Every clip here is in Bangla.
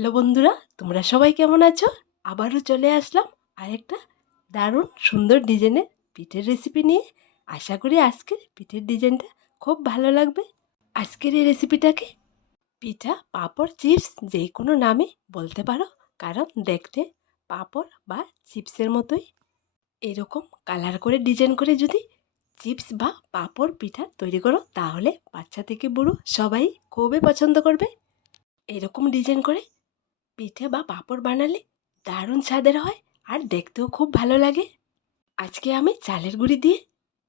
হ্যালো বন্ধুরা, তোমরা সবাই কেমন আছো? আবারও চলে আসলাম আরেকটা দারুণ সুন্দর ডিজাইনের পিঠের রেসিপি নিয়ে। আশা করি আজকের পিঠের ডিজাইনটা খুব ভালো লাগবে। আজকের এই রেসিপিটাকে পিঠা, পাঁপড় চিপস যে কোনো নামে বলতে পারো, কারণ দেখতে পাঁপড় বা চিপসের মতোই। এরকম কালার করে ডিজাইন করে যদি চিপস বা পাঁপড় পিঠা তৈরি করো, তাহলে বাচ্চা থেকে বুড়ো সবাই খুবই পছন্দ করবে। এরকম ডিজাইন করে পিঠে বা পাঁপড় বানালে দারুণ স্বাদের হয় আর দেখতেও খুব ভালো লাগে। আজকে আমি চালের গুঁড়ি দিয়ে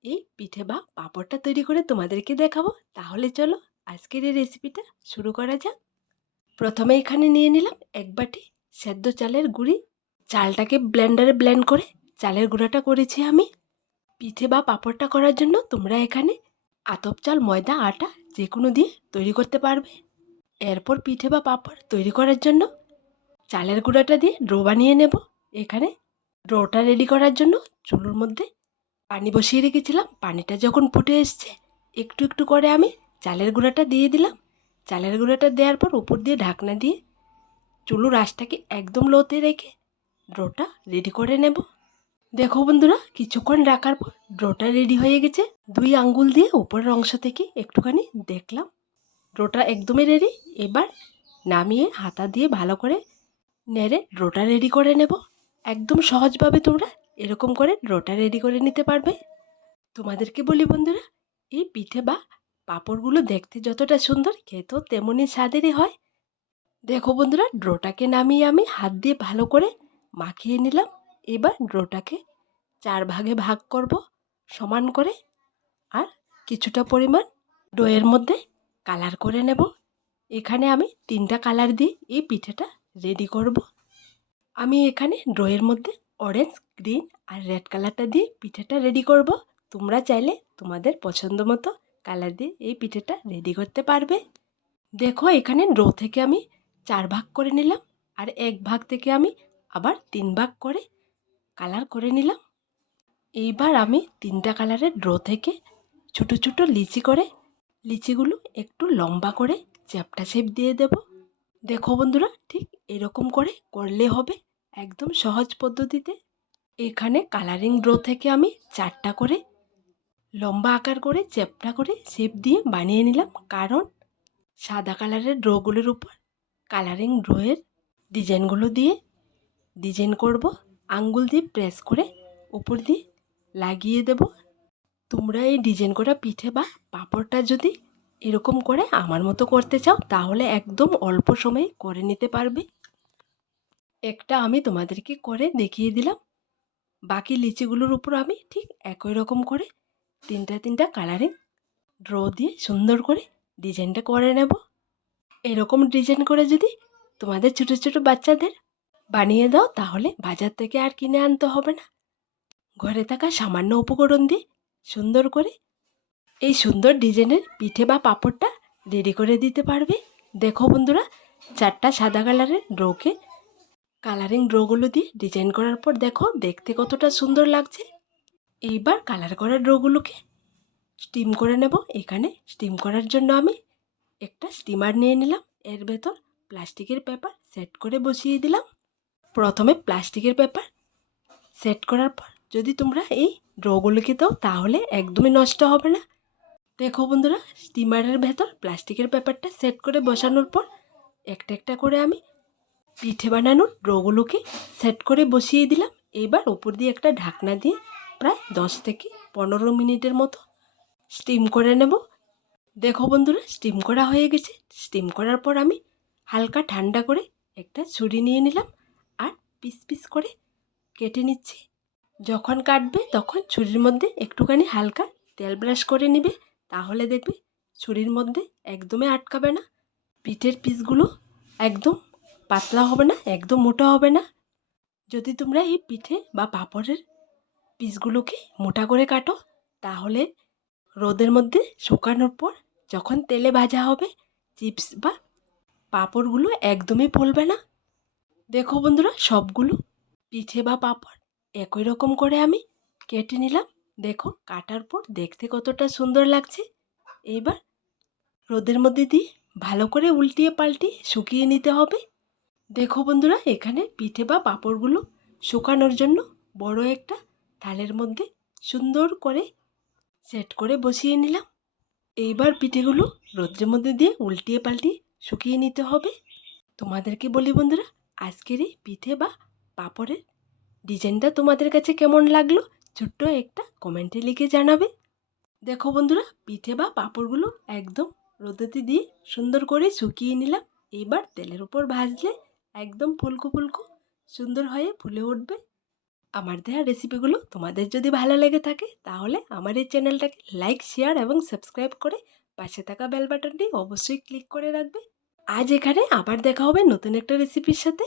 এই পিঠে বা পাঁপড়টা তৈরি করে তোমাদেরকে দেখাবো। তাহলে চলো আজকের এই রেসিপিটা শুরু করা যাক। প্রথমে এখানে নিয়ে নিলাম এক বাটি সেদ্ধ চালের গুঁড়ি। চালটাকে ব্লেন্ডারে ব্লেন্ড করে চালের গুঁড়াটা করেছি আমি। পিঠে বা পাঁপড়টা করার জন্য তোমরা এখানে আতপ চাল, ময়দা, আটা যে কোনো দিয়ে তৈরি করতে পারবে। এরপর পিঠে বা পাঁপড় তৈরি করার জন্য চালের গুঁড়াটা দিয়ে ড্রো বানিয়ে নেব। এখানে ড্রোটা রেডি করার জন্য চুলোর মধ্যে পানি বসিয়ে রেখেছিলাম। পানিটা যখন ফুটে এসছে, একটু একটু করে আমি চালের গুঁড়াটা দিয়ে দিলাম। চালের গুঁড়াটা দেওয়ার পর উপর দিয়ে ঢাকনা দিয়ে চুলোর আঁচটাকে একদম লোতে রেখে ড্রোটা রেডি করে নেব। দেখো বন্ধুরা, কিছুক্ষণ রাখার পর ড্রোটা রেডি হয়ে গেছে। দুই আঙ্গুল দিয়ে উপরের অংশ থেকে একটুখানি দেখলাম। ড্রোটা একদমই রেডি। এবার নামিয়ে হাতা দিয়ে ভালো করে নেড়ে ড্রোটা রেডি করে নেব। একদম সহজভাবে তোমরা এরকম করে ড্রোটা রেডি করে নিতে পারবে। তোমাদেরকে বলি বন্ধুরা, এই পিঠে বা পাঁপড়গুলো দেখতে যতটা সুন্দর, খেতেও তেমনই স্বাদেরই হয়। দেখো বন্ধুরা ড্রোটাকে নামিয়ে আমি হাত দিয়ে ভালো করে মাখিয়ে নিলাম। এবার ড্রোটাকে চার ভাগে ভাগ করব, সমান করে। আর কিছুটা পরিমাণ ডোয়ের মধ্যে কালার করে নেব। এখানে আমি তিনটা কালার দিয়ে এই পিঠেটা রেডি করব। আমি এখানে ড্রয়ের মধ্যে অরেঞ্জ গ্রিন আর রেড কালারটা দিয়ে পিঠেটা রেডি করব। তোমরা চাইলে তোমাদের পছন্দ মতো কালার দিয়ে এই পিঠেটা রেডি করতে পারবে। দেখো এখানে ড্রো থেকে আমি চার ভাগ করে নিলাম আর এক ভাগ থেকে আমি আবার তিন ভাগ করে কালার করে নিলাম। এইবার আমি তিনটা কালারের ড্রো থেকে ছোটো ছোটো লিচি করে, লিচিগুলো একটু লম্বা করে চ্যাপটা শেপ দিয়ে দেব। দেখো বন্ধুরা, ঠিক এরকম করে করলে হবে একদম সহজ পদ্ধতিতে। এখানে কালারিং ড্রো থেকে আমি চারটা করে লম্বা আকার করে চ্যাপটা করে শেপ দিয়ে বানিয়ে নিলাম। কারণ সাদা কালারের ড্রোগুলোর উপর কালারিং ড্রোয়ের ডিজাইনগুলো দিয়ে ডিজাইন করব। আঙ্গুল দিয়ে প্রেস করে উপর দিয়ে লাগিয়ে দেব। তোমরা এই ডিজাইন করা পিঠে বা পাঁপড়টা যদি এরকম করে আমার মতো করতে চাও, তাহলে একদম অল্প সময়ে করে নিতে পারবে। একটা আমি তোমাদেরকে করে দেখিয়ে দিলাম। বাকি লিচিগুলোর উপর আমি ঠিক একই রকম করে তিনটা তিনটা কালারিং ড্র দিয়ে সুন্দর করে ডিজাইনটা করে নেব। এরকম ডিজাইন করে যদি তোমাদের ছোটো ছোটো বাচ্চাদের বানিয়ে দাও, তাহলে বাজার থেকে আর কিনে আনতে হবে না। ঘরে থাকা সামান্য উপকরণ দিয়ে সুন্দর করে এই সুন্দর ডিজাইনের পিঠে বা পাঁপড়টা রেডি করে দিতে পারবে। দেখো বন্ধুরা, চারটা সাদা কালারের ড্রোকে কালারিং ড্রোগুলো দিয়ে ডিজাইন করার পর দেখো দেখতে কতটা সুন্দর লাগছে। এইবার কালার করা ড্রোগুলোকে স্টিম করে নেব। এখানে স্টিম করার জন্য আমি একটা স্টিমার নিয়ে নিলাম। এর ভেতর প্লাস্টিকের পেপার সেট করে বসিয়ে দিলাম। প্রথমে প্লাস্টিকের পেপার সেট করার পর যদি তোমরা এই ড্রগুলোকে দাও তাহলে একদমই নষ্ট হবে না। দেখো বন্ধুরা, স্টিমারের ভেতর প্লাস্টিকের পেপারটা সেট করে বসানোর পর একটা একটা করে আমি পিঠে বানানোর ড্রগুলোকে সেট করে বসিয়ে দিলাম। এবার ওপর দিয়ে একটা ঢাকনা দিয়ে প্রায় দশ থেকে পনেরো মিনিটের মতো স্টিম করে নেব। দেখো বন্ধুরা, স্টিম করা হয়ে গেছে। স্টিম করার পর আমি হালকা ঠান্ডা করে একটা ছুরি নিয়ে নিলাম আর পিস পিস করে কেটে নিচ্ছি। যখন কাটবে তখন ছুরির মধ্যে একটুখানি হালকা তেল ব্রাশ করে নিবে। তাহলে দেখবে ছুরির মধ্যে একদমই আটকাবে না। পিঠের পিসগুলো একদম পাতলা হবে না, একদম মোটা হবে না। যদি তোমরা এই পিঠে বা পাঁপড়ের পিসগুলোকে মোটা করে কাটো, তাহলে রোদের মধ্যে শুকানোর পর যখন তেলে ভাজা হবে, চিপস বা পাঁপড়গুলো একদমই ফলবে না। দেখো বন্ধুরা, সবগুলো পিঠে বা পাঁপড় একই রকম করে আমি কেটে নিলাম। দেখো, কাটার পর দেখতে কতটা সুন্দর লাগছে। এইবার রোদের মধ্যে দিয়ে ভালো করে উল্টিয়ে পাল্টিয়ে শুকিয়ে নিতে হবে। দেখো বন্ধুরা, এখানে পিঠে বা পাঁপড়গুলো শুকানোর জন্য বড় একটা থালের মধ্যে সুন্দর করে সেট করে বসিয়ে নিলাম। এইবার পিঠেগুলো রোদ্রের মধ্যে দিয়ে উল্টিয়ে পাল্টিয়ে শুকিয়ে নিতে হবে। তোমাদেরকে বলি বন্ধুরা, আজকের এই পিঠে বা পাঁপড়ের ডিজাইনটা তোমাদের কাছে কেমন লাগল ছোট্ট একটা কমেন্টে লিখে জানাবে। দেখো বন্ধুরা, পিঠে বা পাঁপড়গুলো একদম রোদেতে দিয়ে সুন্দর করে শুকিয়ে নিলাম। এবার তেলের উপর ভাজলে একদম ফুলকু ফুলকু, সুন্দর হয়ে ফুলে উঠবে। আমার দেওয়া রেসিপিগুলো তোমাদের যদি ভালো লেগে থাকে, তাহলে আমার এই চ্যানেলটাকে লাইক শেয়ার এবং সাবস্ক্রাইব করে পাশে থাকা বেল বাটনটি অবশ্যই ক্লিক করে রাখবে। আজ এখানে আবার দেখা হবে নতুন একটা রেসিপির সাথে।